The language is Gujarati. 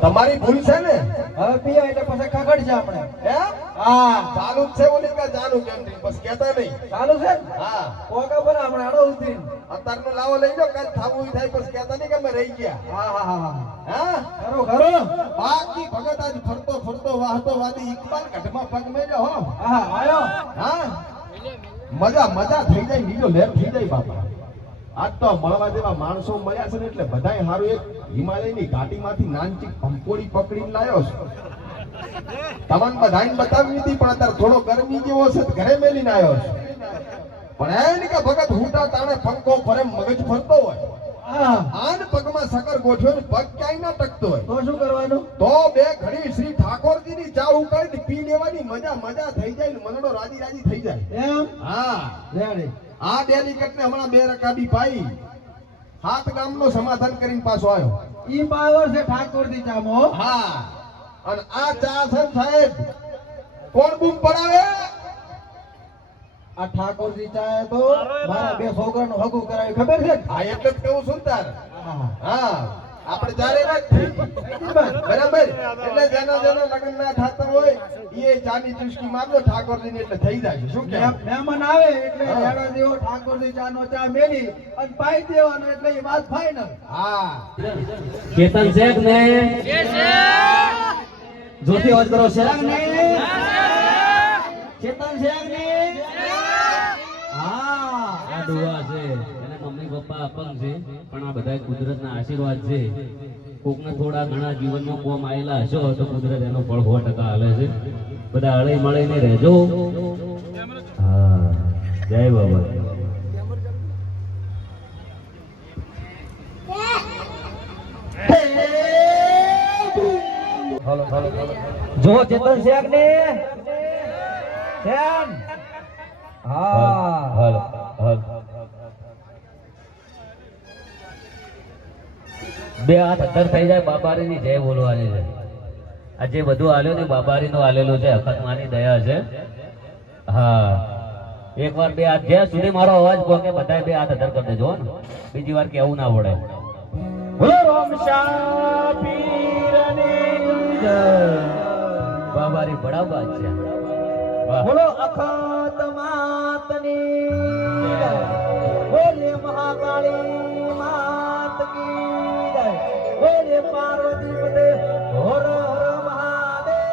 તમારી ભૂલ છે ને હવે પીયા એટલે પછી ખખડ છે આપણે એમ હા ચાલુ જ છે ઓલી કે ચાલુ કેમ થઈ બસ કહેતા નહીં ચાલુ છે હા કોકા પર આપણે આડો ઉતરી અત્યારનો લાવો લઈ લો કાલ થાવું થાય બસ કહેતા નહીં કે અમે રહી ગયા હા હા હા હા ખરો ખરો બાકી ભગત આજ ફરતો ફરતો વાહતો વાદી ઇકબાલ ઘટમાં પગ મેલ્યો હો હા આયો હા મજા મજા થઈ જાય નીલો લેર થઈ જાય બાપા આજ તો મળવા જેવા માણસો મળ્યા છે ને એટલે બધાય હારું એક હિમાલયની ઘાટીમાંથી નાનચી ભંકોડી પકડીને લાયો છે તમને બધાને બતાવી દીધી પણ અત્યારે થોડો ગરમી જેવો છે ઘરે મેલીને આવ્યો છે પણ એની કે ભગત હુંટા તાણે પંખો ફરે મગજ ફરતો હોય હા આન પગમાં સકર ગોઠવ્યો ને પગ ક્યાંય ના ટકતો હોય તો શું કરવાનું તો બે ઘડી શ્રી ઠાકોરજીની ચા ઉકાળી પી લેવાની મજા મજા થઈ જાય ને મનડો રાજી રાજી થઈ જાય એમ હા રેડી આ ડેલિકેટ ને હમણાં બે રકાબી પાઈ 7 ગામનો સમાધાન કરીને પાછો આવ્યો ઈ પાવર છે ઠાકોરજી ચામો હા અને આ ચા છે સાહેબ કોણ બૂમ પડાવે આ ઠાકોરજી ચાહે તો મારા બે છોકરાનું હગું કરાવી ખબર છે હા એટલે જ કહું છું તાર હા હા આપણે ચારે વાત થઈ બરાબર એટલે જેના જેના લગ્ન ના થતા હોય એ ચાની ચુસ્કી મારલો ઠાકોરજીને એટલે થઈ જાય શું કે મહેમાન આવે એટલે હેડા જેવો ઠાકોરજી ચાનો ચા મેલી અને પાઈ દેવાનો એટલે એ વાત ફાઈનલ હા ચેતન શેખ ને જોતી અવાજ કરો શેખ ને ચેતન શેખ ને હા આ ડોવા છે એના મમ્મી પપ્પા અપંગ છે પણ આ બધા કુદરતના આશીર્વાદ છે કોકને થોડા ઘણા જીવનમાં કોમ આવેલા હશો તો કુદરત એનો ફળ 100% હાલે છે બધા હળી મળીને રહેજો હા જય બાબા હાલો હાલો જો ચેતન શેખ ને કેમ હા હાલ હાલ બે હાથ અંદર થઈ જાય બાબારીની જય બોલવાની છે આ જે બધું આલ્યો ને બાબારીનું આલેલું છે અખતમાની દયા છે હા એકવાર બે હાથ જ્યાં સુધી મારો અવાજ પહોંચે બધા બે હાથ અંદર કરી દેજો ને બીજી વાર કેવું ના પડે બોલો રામ શાહ પીરની જય બાબારી બડા બાદ છે વાહ બોલો અખત માતની જય બોલે મહાકાળી માત કી જય બોલે પાર્વતી પતે હર હર મહાદેવ